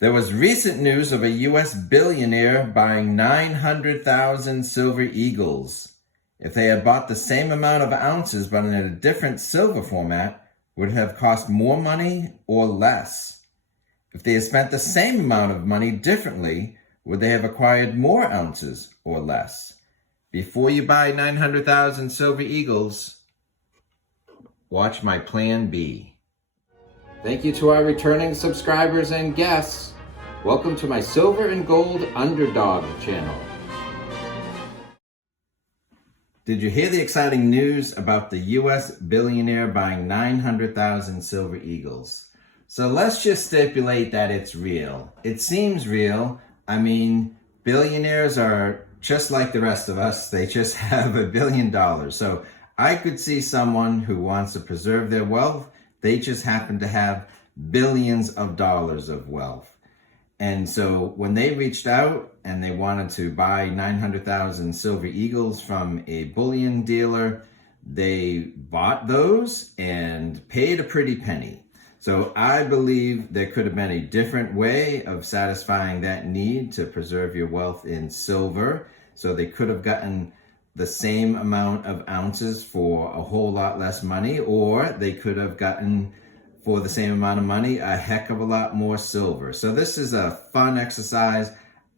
There was recent news of a US billionaire buying 900,000 silver eagles. If they had bought the same amount of ounces but in a different silver format, would it have cost more money or less? If they had spent the same amount of money differently, would they have acquired more ounces or less? Before you buy 900,000 silver eagles, watch my plan B. Thank you to our returning subscribers and guests. Welcome to my Silver and Gold Underdog channel. Did you hear the exciting news about the US billionaire buying 900,000 silver eagles? So let's just stipulate that it's real. It seems real. I mean, billionaires are just like the rest of us. They just have $1 billion. So I could see someone who wants to preserve their wealth. They just happen to have billions of dollars of wealth. And so when they reached out and they wanted to buy 900,000 silver eagles from a bullion dealer, they bought those and paid a pretty penny. So I believe there could have been a different way of satisfying that need to preserve your wealth in silver. So they could have gotten the same amount of ounces for a whole lot less money, or they could have gotten, for the same amount of money, a heck of a lot more silver. So this is a fun exercise.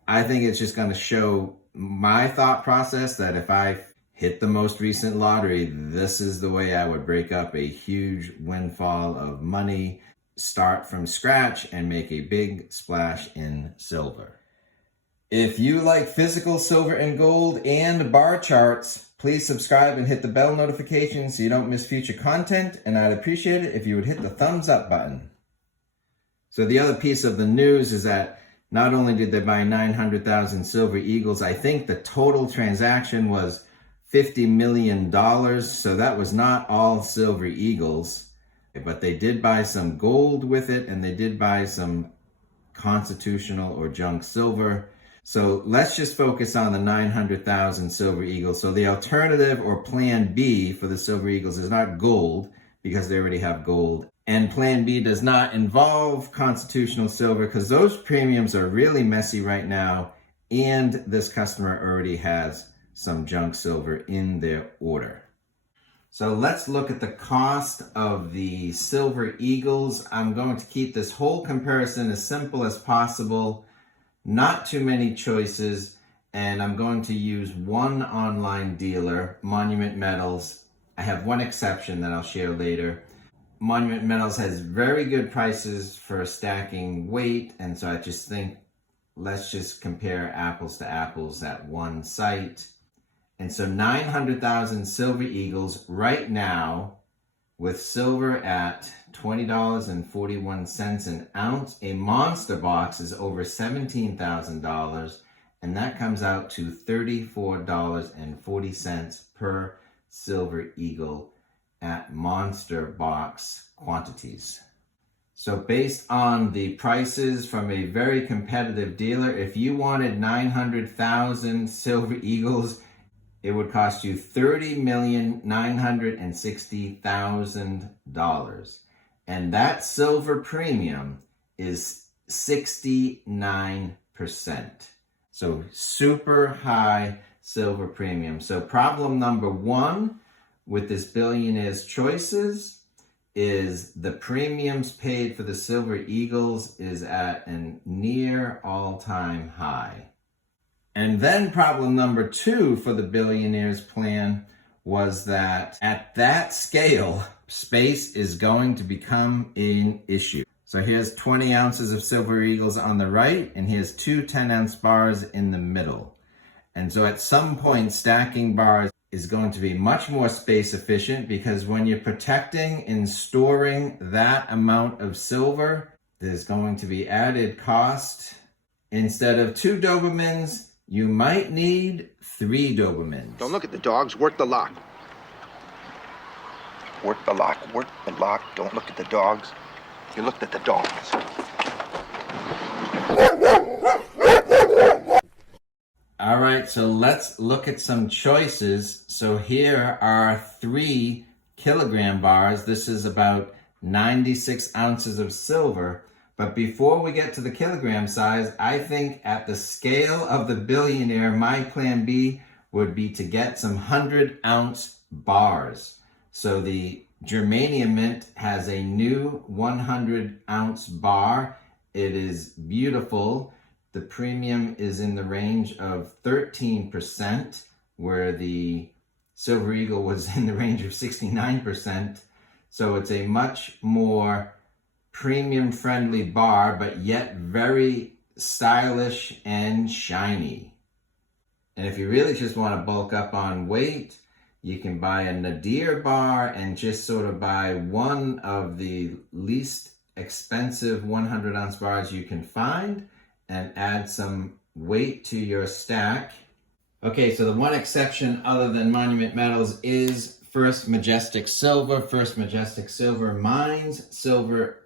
I think it's just going to show my thought process that if I hit the most recent lottery, this is the way I would break up a huge windfall of money, start from scratch, and make a big splash in silver. If you like physical silver and gold and bar charts, please subscribe and hit the bell notification so you don't miss future content, and I'd appreciate it if you would hit the thumbs up button. So the other piece of the news is that not only did they buy 900,000 silver eagles, I think the total transaction was $50 million, so that was not all silver eagles, but they did buy some gold with it, and they did buy some constitutional or junk silver. So let's just focus on the 900,000 silver eagles. So the alternative or plan B for the silver eagles is not gold, because they already have gold. And plan B does not involve constitutional silver, because those premiums are really messy right now. And this customer already has some junk silver in their order. So let's look at the cost of the silver eagles. I'm going to keep this whole comparison as simple as possible. Not too many choices, and I'm going to use one online dealer, Monument Metals. I have one exception that I'll share later. Monument Metals has very good prices for stacking weight, and so I just think let's just compare apples to apples at one site. And so 900,000 silver eagles right now, with silver at $20.41 an ounce. A monster box is over $17,000, and that comes out to $34.40 per silver eagle at monster box quantities. So based on the prices from a very competitive dealer, if you wanted 900,000 silver eagles, it would cost you $30,960,000. And that silver premium is 69%. So super high silver premium. So problem number one with this billionaire's choices is the premiums paid for the silver eagles is at a near all-time high. And then problem number two for the billionaire's plan was that at that scale, space is going to become an issue. So here's 20 ounces of silver eagles on the right, and here's two 10-ounce bars in the middle. And so at some point, stacking bars is going to be much more space efficient, because when you're protecting and storing that amount of silver, there's going to be added cost. Instead of 2 Dobermans, you might need 3 Dobermans. Don't look at the dogs, work the lock. Work the lock, work the lock. Don't look at the dogs. You looked at the dogs. All right, so let's look at some choices. So here are 3 kilogram bars. This is about 96 ounces of silver. But before we get to the kilogram size, I think at the scale of the billionaire, my plan B would be to get some 100-ounce bars. So the Germanium Mint has a new 100-ounce bar. It is beautiful. The premium is in the range of 13%, where the Silver Eagle was in the range of 69%. So it's a much more premium-friendly bar, but yet very stylish and shiny. And if you really just want to bulk up on weight, you can buy a Nadir bar and just sort of buy one of the least expensive 100-ounce bars you can find and add some weight to your stack. Okay, so the one exception other than Monument Metals is First Majestic Silver. First Majestic Silver mines silver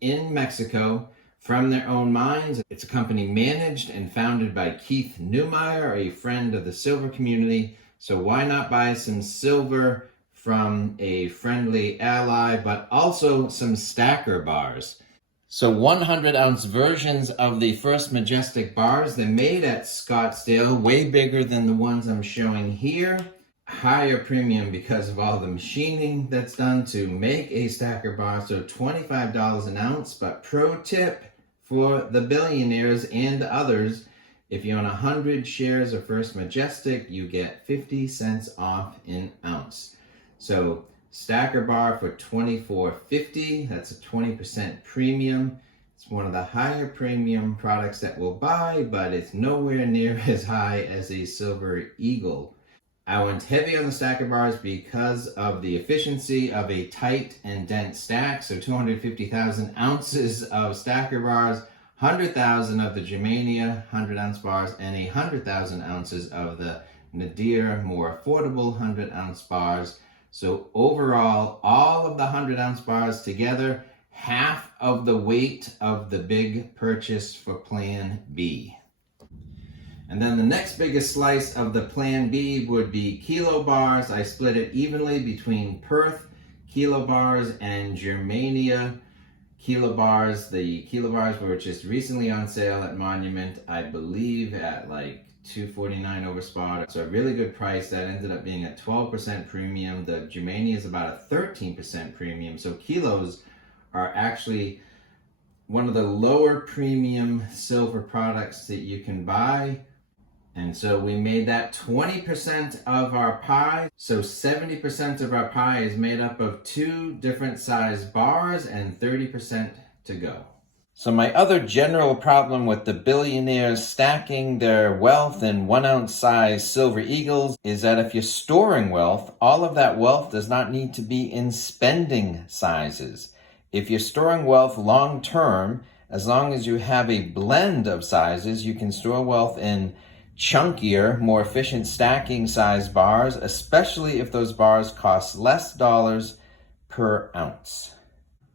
in Mexico from their own mines. It's a company managed and founded by Keith Neumeyer, a friend of the silver community. So why not buy some silver from a friendly ally, but also some stacker bars? So 100-ounce versions of the First Majestic bars, they're made at Scottsdale, way bigger than the ones I'm showing here. Higher premium because of all the machining that's done to make a stacker bar, so $25 an ounce. But pro tip for the billionaires and others, if you own 100 shares of First Majestic, you get 50 cents off an ounce. So stacker bar for $24.50, that's a 20% premium. It's one of the higher premium products that we'll buy, but it's nowhere near as high as a Silver Eagle. I went heavy on the stacker bars because of the efficiency of a tight and dense stack. So 250,000 ounces of stacker bars, 100,000 of the Germania 100-ounce bars, and 100,000 ounces of the Nadir more affordable 100-ounce bars. So overall, all of the 100-ounce bars together, half of the weight of the big purchase for Plan B. And then the next biggest slice of the Plan B would be Kilobars. I split it evenly between Perth Kilobars and Germania Kilobars. The Kilobars were just recently on sale at Monument, I believe at like $2.49 over spot. So a really good price. That ended up being a 12% premium. The Germania is about a 13% premium. So kilos are actually one of the lower premium silver products that you can buy. And so we made that 20% of our pie. So 70% of our pie is made up of 2 different size bars and 30% to go. So my other general problem with the billionaires stacking their wealth in 1-ounce size Silver Eagles is that if you're storing wealth, all of that wealth does not need to be in spending sizes. If you're storing wealth long term, as long as you have a blend of sizes, you can store wealth in chunkier, more efficient stacking size bars, especially if those bars cost less dollars per ounce.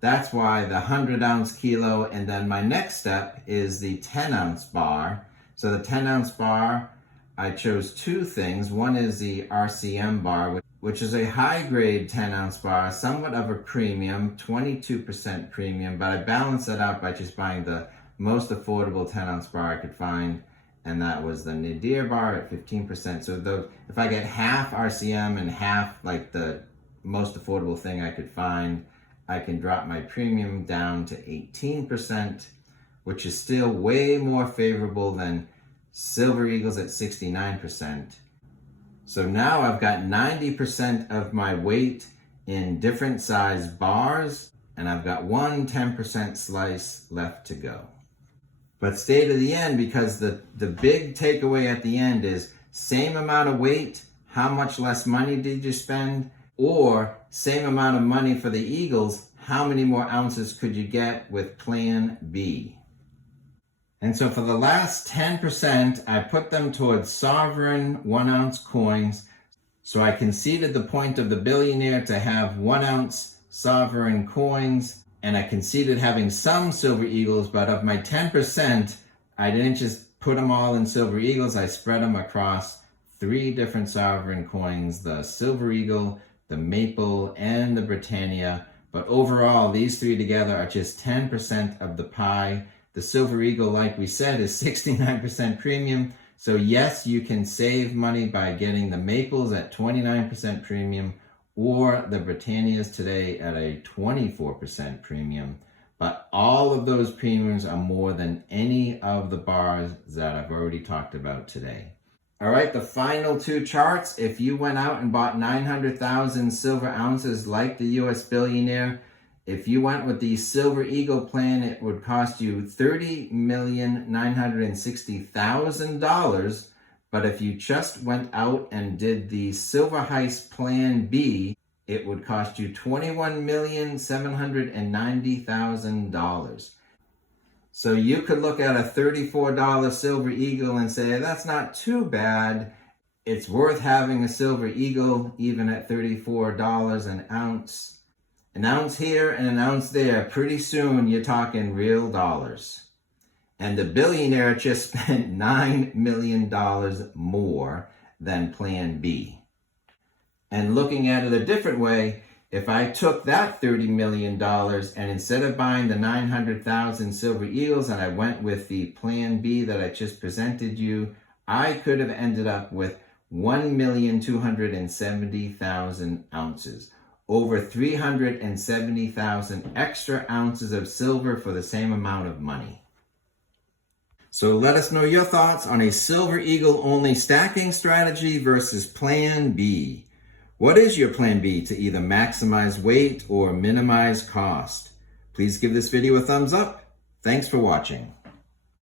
That's why the 100-ounce kilo, and then my next step is the 10-ounce bar. So the 10-ounce bar, I chose 2 things. One is the RCM bar, which is a high-grade 10-ounce bar, somewhat of a premium, 22% premium, but I balanced that out by just buying the most affordable 10-ounce bar I could find, and that was the Nadir bar at 15%. So if I get half RCM and half like the most affordable thing I could find, I can drop my premium down to 18%, which is still way more favorable than Silver Eagles at 69%. So now I've got 90% of my weight in different size bars, and I've got one 10% slice left to go. But stay to the end, because the big takeaway at the end is same amount of weight, how much less money did you spend? Or same amount of money for the Eagles, how many more ounces could you get with Plan B? And so for the last 10%, I put them towards sovereign 1-ounce coins. So I conceded the point of the billionaire to have 1-ounce sovereign coins, and I conceded having some Silver Eagles, but of my 10%, I didn't just put them all in Silver Eagles, I spread them across 3 different sovereign coins, the Silver Eagle, the Maple, and the Britannia, But overall, these three together are just 10% of the pie. The Silver Eagle, like we said, is 69% premium. So yes, you can save money by getting the Maples at 29% premium or the Britannias today at a 24% premium. But all of those premiums are more than any of the bars that I've already talked about today. All right, the final two charts. If you went out and bought 900,000 silver ounces like the US Billionaire, if you went with the Silver Eagle plan, it would cost you $30,960,000. But if you just went out and did the Silver Heist Plan B, it would cost you $21,790,000. So you could look at a $34 Silver Eagle and say, that's not too bad. It's worth having a Silver Eagle even at $34 an ounce. An ounce here and an ounce there. Pretty soon you're talking real dollars. And the Billionaire just spent $9 million more than Plan B. And looking at it a different way, if I took that $30 million and instead of buying the 900,000 Silver Eagles and I went with the Plan B that I just presented you, I could have ended up with 1,270,000 ounces. Over 370,000 extra ounces of silver for the same amount of money. So let us know your thoughts on a Silver Eagle only stacking strategy versus Plan B. What is your Plan B to either maximize weight or minimize cost? Please give this video a thumbs up. Thanks for watching.